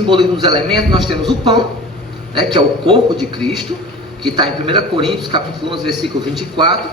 simbolismo dos elementos, nós temos o pão, né, que é o corpo de Cristo, que está em 1 Coríntios, capítulo 11, versículo 24.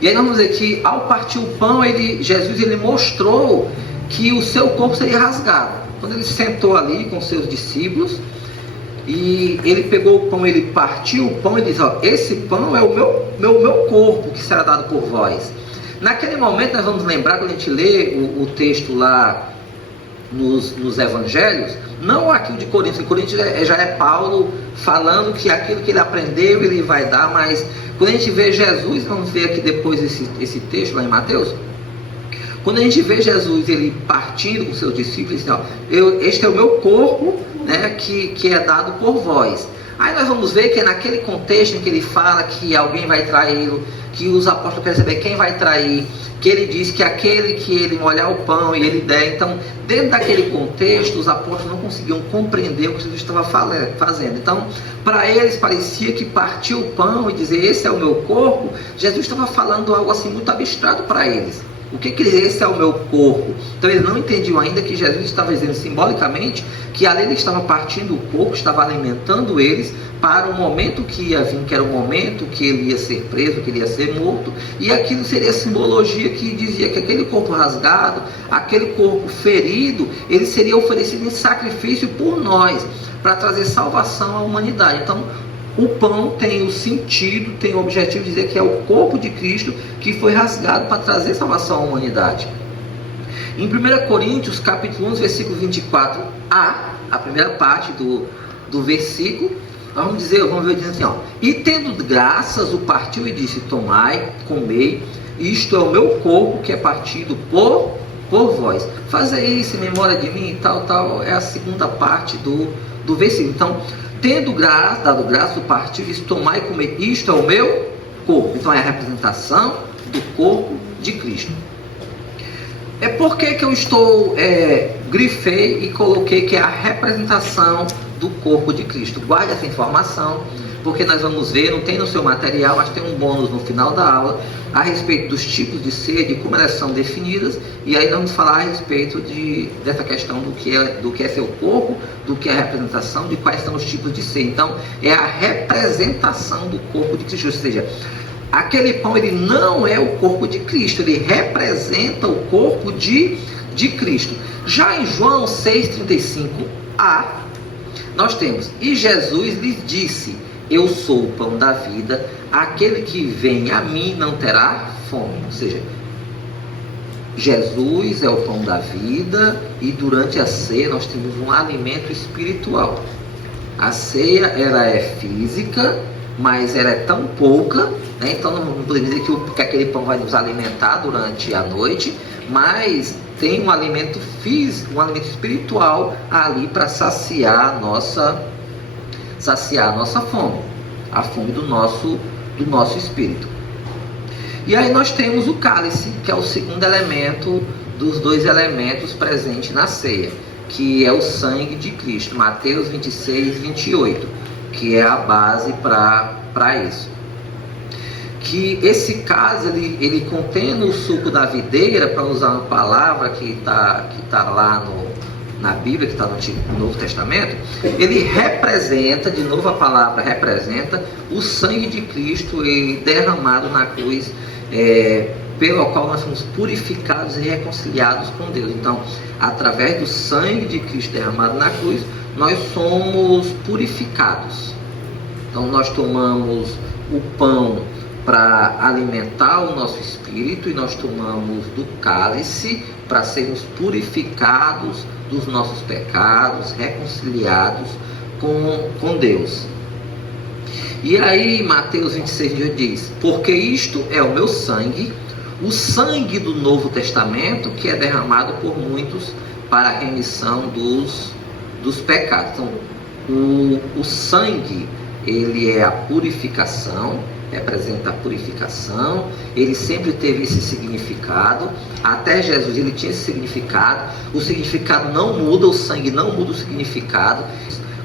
E aí nós vamos ver que ao partir o pão, Jesus ele mostrou que o seu corpo seria rasgado. Quando ele sentou ali com seus discípulos, e ele pegou o pão, ele partiu o pão e disse: ó, esse pão é o meu corpo que será dado por vós. Naquele momento nós vamos lembrar, quando a gente lê o texto lá nos evangelhos, não aquilo de Coríntios. Coríntios já é Paulo falando que aquilo que ele aprendeu ele vai dar, mas quando a gente vê Jesus, vamos ver aqui depois esse texto lá em Mateus, quando a gente vê Jesus ele partindo com seus discípulos, assim, ó, este é o meu corpo, né, que é dado por vós. Aí nós vamos ver que é naquele contexto em que ele fala que alguém vai traí-lo, que os apóstolos querem saber quem vai trair, que ele diz que aquele que ele molhar o pão e ele der. Então, dentro daquele contexto, os apóstolos não conseguiam compreender o que Jesus estava fazendo. Então, para eles parecia que partir o pão e dizer esse é o meu corpo, Jesus estava falando algo assim muito abstrato para eles. O que esse é o meu corpo? Então eles não entendiam ainda que Jesus estava dizendo simbolicamente que ali ele estava partindo o corpo, estava alimentando eles para o momento que ia vir, que era o momento que ele ia ser preso, que ele ia ser morto, e aquilo seria a simbologia que dizia que aquele corpo rasgado, aquele corpo ferido, ele seria oferecido em sacrifício por nós, para trazer salvação à humanidade. Então, o pão tem o sentido, tem o objetivo de dizer que é o corpo de Cristo que foi rasgado para trazer salvação à humanidade. Em 1 Coríntios, capítulo 11, versículo 24a, a primeira parte do versículo, vamos ver dizendo assim, ó: e tendo graças, o partiu e disse: tomai, comei, isto é o meu corpo que é partido por vós. Fazei isso em memória de mim, tal, é a segunda parte do versículo. Então, dado graça, o partiu e disse: tomai e comer, isto é o meu corpo. Então é a representação do corpo de Cristo. É por que eu estou grifei e coloquei que é a representação do corpo de Cristo. Guarde essa informação, porque nós vamos ver, não tem no seu material, mas tem um bônus no final da aula a respeito dos tipos de ceia, de como elas são definidas, e aí nós vamos falar a respeito dessa questão do que é seu corpo, do que é a representação, de quais são os tipos de ceia. Então, é a representação do corpo de Cristo, ou seja, aquele pão ele não é o corpo de Cristo, ele representa o corpo de Cristo. Já em João 6,35a, nós temos: e Jesus lhes disse: eu sou o pão da vida, aquele que vem a mim não terá fome. Ou seja, Jesus é o pão da vida, e durante a ceia nós temos um alimento espiritual. A ceia ela é física, mas ela é tão pouca, né? Então não podemos dizer que aquele pão vai nos alimentar durante a noite, mas tem um alimento físico, um alimento espiritual ali para saciar a nossa fome, a fome do nosso espírito. E aí nós temos o cálice, que é o segundo elemento dos dois elementos presentes na ceia, que é o sangue de Cristo, Mateus 26, 28, que é a base para isso. Que esse cálice ele contém o suco da videira, para usar uma palavra que está lá na Bíblia, que está no Novo Testamento. Ele representa, de novo a palavra representa, o sangue de Cristo derramado na cruz, pelo qual nós somos purificados e reconciliados com Deus. Então, através do sangue de Cristo derramado na cruz, nós somos purificados. Então, nós tomamos o pão para alimentar o nosso espírito, e nós tomamos do cálice para sermos purificados dos nossos pecados, reconciliados com Deus. E aí Mateus 26 diz: porque isto é o meu sangue, o sangue do Novo Testamento, que é derramado por muitos para a remissão dos pecados. Então, o sangue, ele é a purificação, representa a purificação. Ele sempre teve esse significado, até Jesus ele tinha esse significado. O significado não muda, o sangue não muda o significado.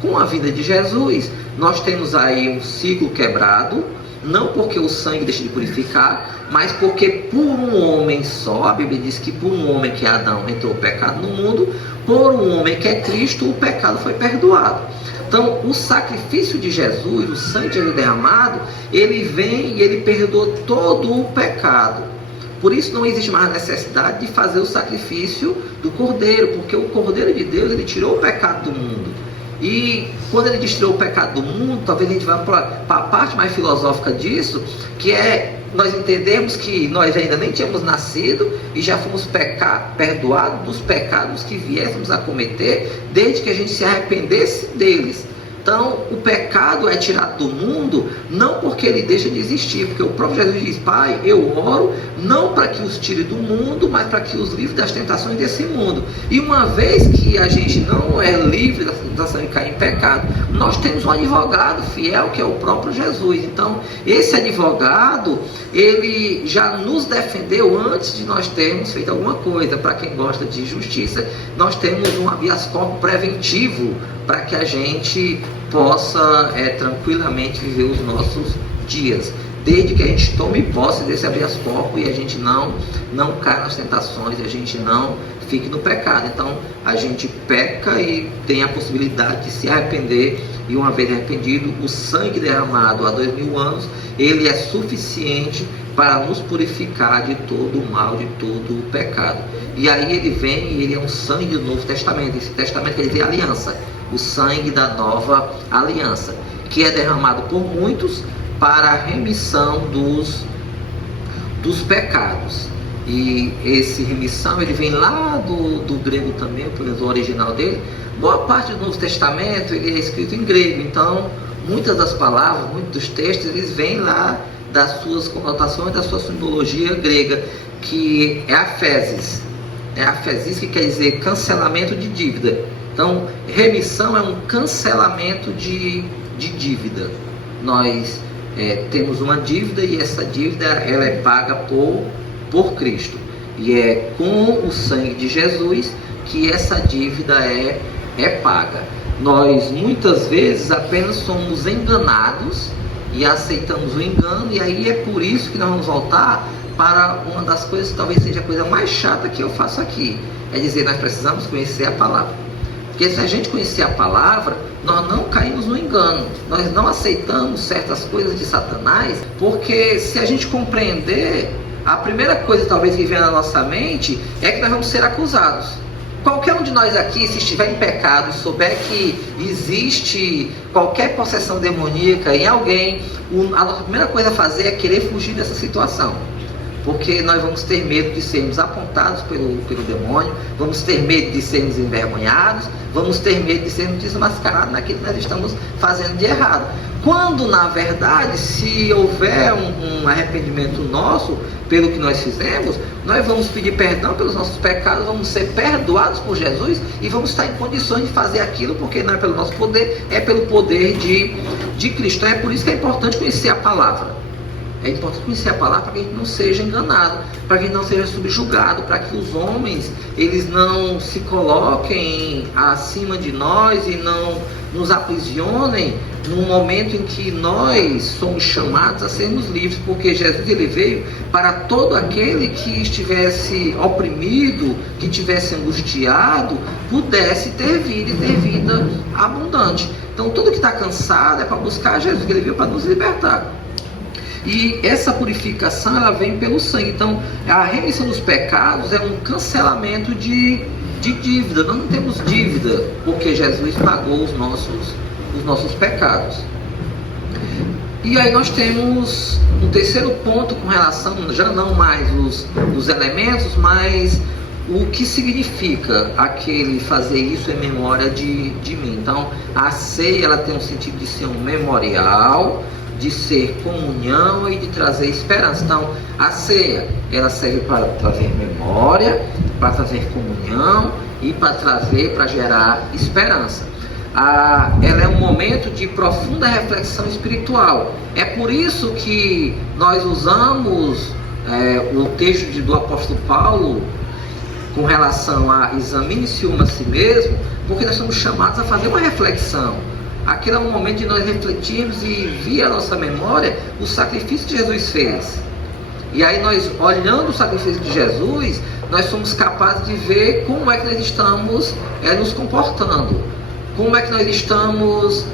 Com a vinda de Jesus, nós temos aí um ciclo quebrado, não porque o sangue deixa de purificar, mas porque por um homem só, a Bíblia diz que por um homem que é Adão entrou o pecado no mundo, por um homem que é Cristo, o pecado foi perdoado. Então, o sacrifício de Jesus, o sangue de Jesus derramado, ele vem e ele perdoa todo o pecado. Por isso não existe mais necessidade de fazer o sacrifício do Cordeiro, porque o Cordeiro de Deus, ele tirou o pecado do mundo. E quando ele tirou o pecado do mundo, talvez a gente vá para a parte mais filosófica disso, que é nós entendemos que nós ainda nem tínhamos nascido e já fomos perdoados dos pecados que viéssemos a cometer, desde que a gente se arrependesse deles. Então, o pecado é tirado do mundo, não porque ele deixa de existir, porque o próprio Jesus diz: Pai, eu oro não para que os tire do mundo, mas para que os livre das tentações desse mundo. E uma vez que a gente não é livre da tentação de cair em pecado, nós temos um advogado fiel, que é o próprio Jesus. Então, esse advogado, ele já nos defendeu antes de nós termos feito alguma coisa. Para quem gosta de justiça, nós temos um habeas corpus preventivo para que a gente possa tranquilamente viver os nossos dias, desde que a gente tome posse desse habeas corpus e a gente não caia nas tentações, a gente não fique no pecado. Então a gente peca e tem a possibilidade de se arrepender, e uma vez arrependido, o sangue derramado há 2000 anos, ele é suficiente para nos purificar de todo o mal, de todo o pecado. E aí ele vem e ele é um sangue do Novo Testamento. Esse testamento quer dizer aliança, o sangue da nova aliança, que é derramado por muitos para a remissão dos pecados. E esse remissão, ele vem lá do grego também, pelo menos o original dele. Boa parte do Novo Testamento ele é escrito em grego, então muitas das palavras, muitos dos textos, eles vêm lá das suas conotações, da sua simbologia grega, que é afesis. É afesis, que quer dizer cancelamento de dívida. Então, remissão é um cancelamento de dívida. Nós temos uma dívida e essa dívida ela é paga por Cristo. E é com o sangue de Jesus que essa dívida é paga. Nós muitas vezes apenas somos enganados e aceitamos o engano, e aí é por isso que nós vamos voltar para uma das coisas que talvez seja a coisa mais chata que eu faço aqui. É dizer, nós precisamos conhecer a palavra. Porque se a gente conhecer a palavra, nós não caímos no engano, nós não aceitamos certas coisas de Satanás, porque se a gente compreender, a primeira coisa talvez que vem na nossa mente é que nós vamos ser acusados. Qualquer um de nós aqui, se estiver em pecado, souber que existe qualquer possessão demoníaca em alguém, a nossa primeira coisa a fazer é querer fugir dessa situação. Porque nós vamos ter medo de sermos apontados pelo demônio, vamos ter medo de sermos envergonhados, vamos ter medo de sermos desmascarados naquilo que nós estamos fazendo de errado. Quando, na verdade, se houver um arrependimento nosso pelo que nós fizemos, nós vamos pedir perdão pelos nossos pecados, vamos ser perdoados por Jesus e vamos estar em condições de fazer aquilo, porque não é pelo nosso poder, é pelo poder de Cristo. Então é por isso que é importante conhecer a palavra. É importante conhecer a palavra para que a gente não seja enganado, para que a gente não seja subjugado, para que os homens eles não se coloquem acima de nós e não nos aprisionem no momento em que nós somos chamados a sermos livres, porque Jesus ele veio para todo aquele que estivesse oprimido, que estivesse angustiado, pudesse ter vida e ter vida abundante. Então todo que está cansado é para buscar Jesus, que ele veio para nos libertar. E essa purificação ela vem pelo sangue. Então a remissão dos pecados é um cancelamento de dívida. Nós não temos dívida porque Jesus pagou os nossos pecados. E aí nós temos um terceiro ponto com relação, já não mais os elementos, mas o que significa aquele fazer isso em memória de mim. Então a ceia ela tem um sentido de ser um memorial, de ser comunhão e de trazer esperança. Então a ceia ela serve para trazer memória, para trazer comunhão e para gerar esperança. Ela é um momento de profunda reflexão espiritual. É por isso que nós usamos o texto do apóstolo Paulo com relação a examine-se um a si mesmo, porque nós somos chamados a fazer uma reflexão. aquele é um momento de nós refletirmos e vir à nossa memória o sacrifício que Jesus fez. E aí nós, olhando o sacrifício de Jesus, nós somos capazes de ver como é que nós estamos nos comportando, como é que nós estamos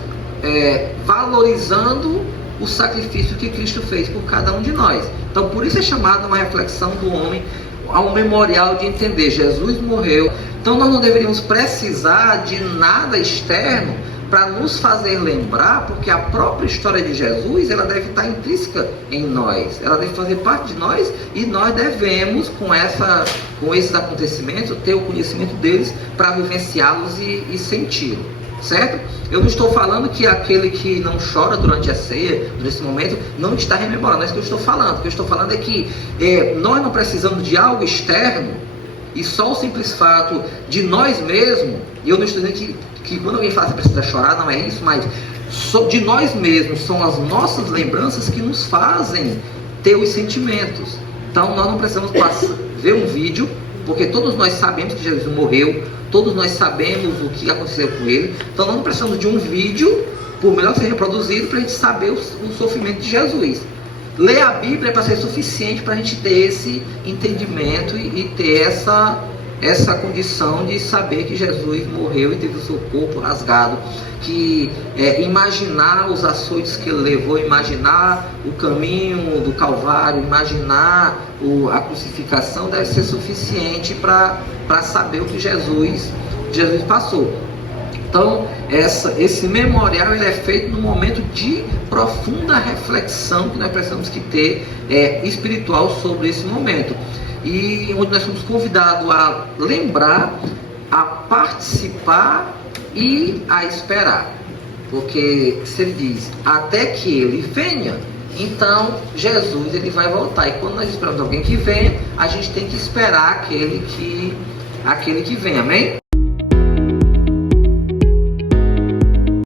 valorizando o sacrifício que Cristo fez por cada um de nós. Então, por isso é chamada uma reflexão do homem, ao memorial de entender, Jesus morreu. Então nós não deveríamos precisar de nada externo para nos fazer lembrar, porque a própria história de Jesus, ela deve estar intrínseca em nós, ela deve fazer parte de nós, e nós devemos, com esses acontecimentos, ter o conhecimento deles para vivenciá-los e senti-los, certo? Eu não estou falando que aquele que não chora durante a ceia, nesse momento, não está rememorando, não é isso que eu estou falando. O que eu estou falando é que nós não precisamos de algo externo, e só o simples fato de nós mesmos, e eu não estou dizendo que quando alguém fala que precisa chorar, não é isso, mas de nós mesmos, são as nossas lembranças que nos fazem ter os sentimentos. Então nós não precisamos ver um vídeo, porque todos nós sabemos que Jesus morreu, todos nós sabemos o que aconteceu com ele, então nós não precisamos de um vídeo, por melhor que seja reproduzido, para a gente saber o sofrimento de Jesus. Ler a Bíblia é para ser suficiente para a gente ter esse entendimento e ter essa condição de saber que Jesus morreu e teve o seu corpo rasgado, que imaginar os açoites que ele levou, imaginar o caminho do Calvário, imaginar a crucificação deve ser suficiente para saber o que Jesus passou. Então, esse memorial ele é feito num momento de profunda reflexão que nós precisamos que ter espiritual sobre esse momento. E onde nós somos convidados a lembrar, a participar e a esperar. Porque se ele diz, até que ele venha, então Jesus ele vai voltar. E quando nós esperamos alguém que venha, a gente tem que esperar aquele que vem, amém?